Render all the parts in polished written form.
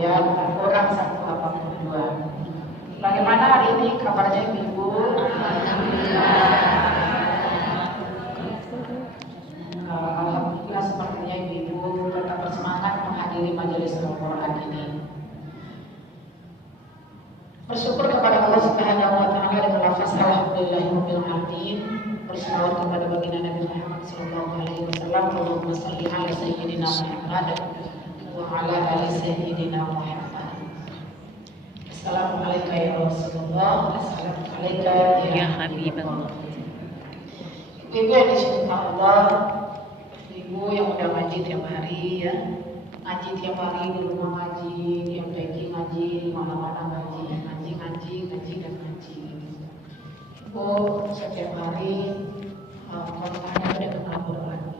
kemudian Al-Quran 182. Bagaimana hari ini kabarnya Ibu? Alhamdulillah sepertinya Ibu tetap bersemangat menghadiri majelis Al-Quran ini. Bersyukur kepada Allah Subhanahu wa taala dengan lafaz alhamdulillahirabbil alamin. Berselawat kepada baginda Nabi Muhammad sallallahu alaihi wasallam. Allahumma shalli ala sayyidina Muhammad wa ala ali sayyidina Muhammad. Assalamualaikum ya Rasulullah. Assalamualaikum ya Habibullah. Ibu yang dicinta Allah, ibu yang udah ngaji tiap hari ya, ngaji tiap hari di rumah ngaji, di MPK ngaji, di mana-mana ngaji dan ngaji. Ibu setiap hari kontaknya dengan Al-Quran.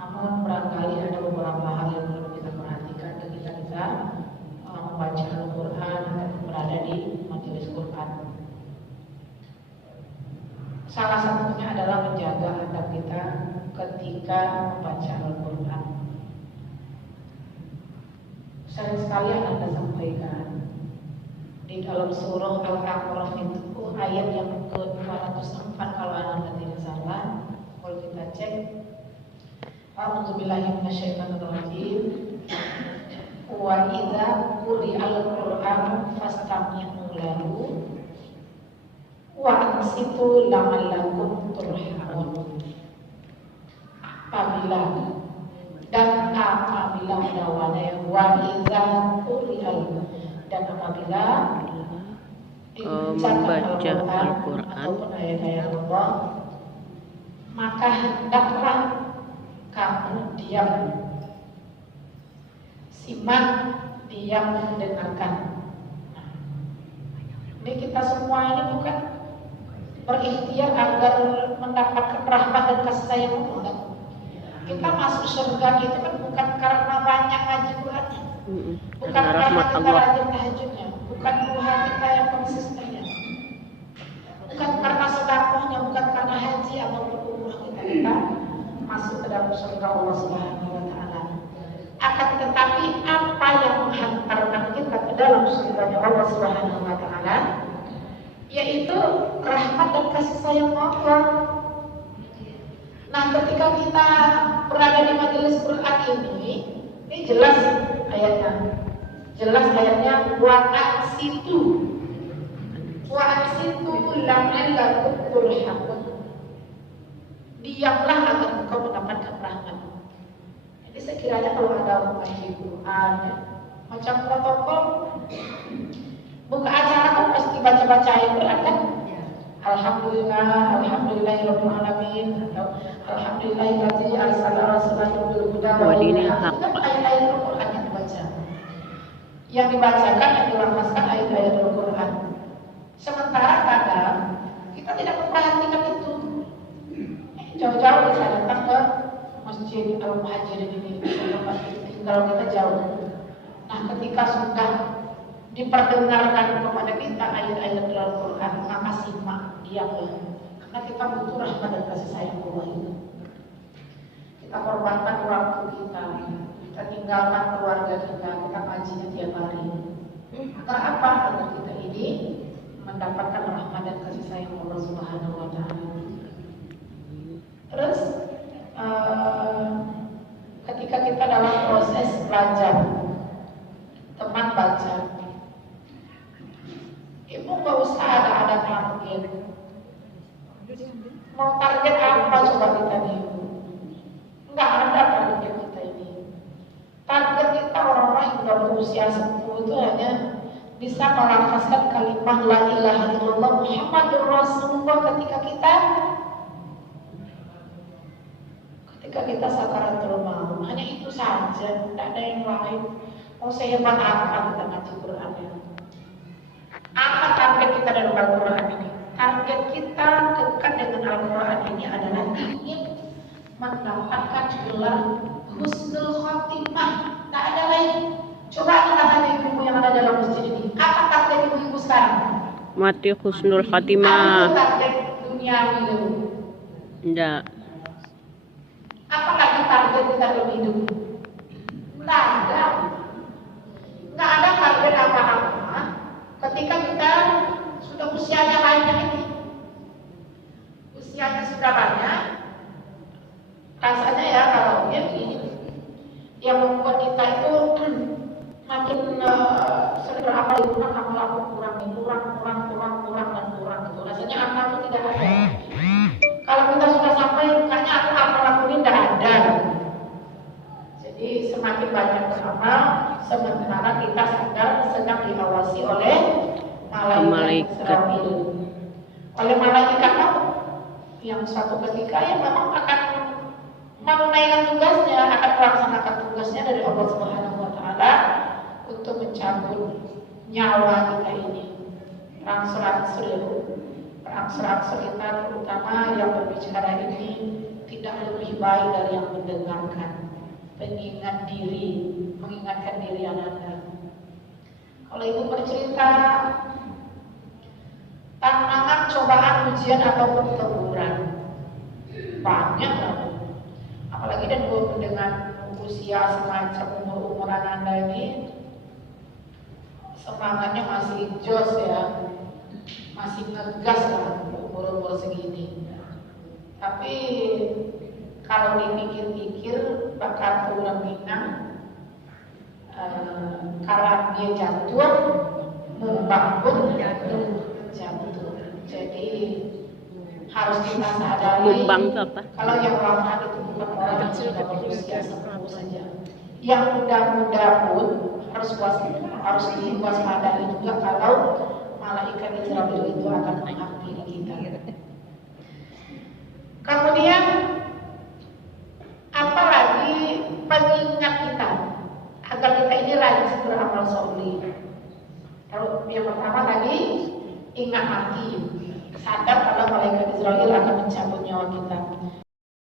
Namun barangkali ada beberapa hal yang perlu kita perhatikan ketika kita membaca Al-Quran atau berada di majelis Quran. Salah satunya adalah menjaga adab kita ketika membaca Al-Quran. Sering sekali Anda sampaikan di dalam surah Al-A'raf itu ayat yang ke-204 kalau Anda tidak salah. Kalau kita cek, A'udzubillahi minasyaitonirrajim. Wa idza quri'al Qur'anu fastami'u lahu wa ansitu la'allakum turhamun. Apabila ada wadai wa idza quri'al, dan apabila membaca Al-Quran ataupun ayat-ayat Allah, maka hendaklah kamu diam, simak, diam, mendengarkan. Ini kita semua ini bukan berikhtiar agar mendapatkan rahmat dan kasih sayang Allah. Kita masuk surga itu kan bukan karena banyak ngaji Qurannya, bukan karena kita rajin tahajudnya, bukan Tuhan kita yang konsistennya, bukan karena sedekahnya, bukan karena haji atau umrah kita masuk ke dalam surga Allah Subhanahu wa taala. Akan tetapi apa yang menghantarkan kita ke dalam surga Allah Subhanahu wa taala yaitu rahmat dan kasih sayang Allah. Nah, ketika kita berada di majelis Quran ini jelas ayatnya. Jelas ayatnya wa ansitu la'allakum turhamun. Diamlah agar engkau mendapatkan rahmat. Jadi sekiranya kalau ada mengaji Quran ya, macam protokol buka acara kan pasti baca-baca ayat Quran kan? Alhamdulillahirabbil alamin atau alhamdulillahilladzi arsala rasulahu bil huda wa dinil haqq. Ayat-ayat Al-Qur'an yang dibaca. Yang dibacakan, yang dilafazkan ayat-ayat Al-Qur'an. Sementara kadang kita tidak memperhatikan itu. Jauh-jauh kita datang ke Masjid Al-Muhajirin ini, kalau kita jauh. Nah, ketika sudah diperdengarkan kepada kita ayat-ayat Al-Quran, maka simak, diamlah, karena kita butuh rahmat dan kasih sayang Allah itu. Kita korbankan waktu kita tinggalkan keluarga kita ngajinya tiap hari. Agar apa? Agar kita ini mendapatkan rahmat dan kasih sayang Allah Subhanahu wa taala. Terus ketika kita dalam proses belajar, teman baca, ibu nggak usah ada target. Mau target apa coba kita nih? Nggak ada target kita ini. Target kita orang-orang yang sudah berusia 10 itu hanya bisa melafazkan kalimat la ilaha illallah Muhammadur Rasulullah ketika kita sakaratul maut. Hanya itu saja, tidak ada yang lain. Mau sehebat apa kita ngaji Quran ya? Apa target kita dalam Al-Quran ini? Target kita dekat dengan Al-Quran ini adalah ingin mendapatkan gelar husnul khotimah. Tak ada lain. Coba kita tanya ibu yang ada dalam masjid ini. Apa target ibu sekarang? Mati husnul khotimah. Apa target duniawi dulu? Enggak. Apa lagi target kita dalam hidup? Tidak ada. sementara kita sadar sedang diawasi oleh malaikat Israfil, oleh malaikat yang suatu ketika yang memang akan menunaikan tugasnya, akan melaksanakan tugasnya dari Allah Subhanahu wa taala untuk mencabut nyawa kita ini. Rangsur-rangsur kita terutama yang berbicara ini tidak lebih baik dari yang mendengarkan. Mengingatkan diri anak-anak. Kalau ibu bercerita tantangan, cobaan, ujian ataupun teguran banyak lah. Apalagi dengan usia semacam umur-umuran Anda ini, semangatnya masih jos ya, masih ngegas lah umur-umur segini. Tapi kalau dipikir-pikir bakal turun Minang, kalau dia jatuh, membangun jatuh. Jadi harus kita sadari kalau yang lama itu bukan orang yang sudah berusia sepuh saja. Yang muda-muda pun harus diwaspadai juga kalau malaikat Israfil itu akan menghampiri kita. Kemudian apalagi pengingat kita agar kita ini rajin beramal soleh. Kalau yang pertama tadi ingat mati, sadar kalau malaikat Israfil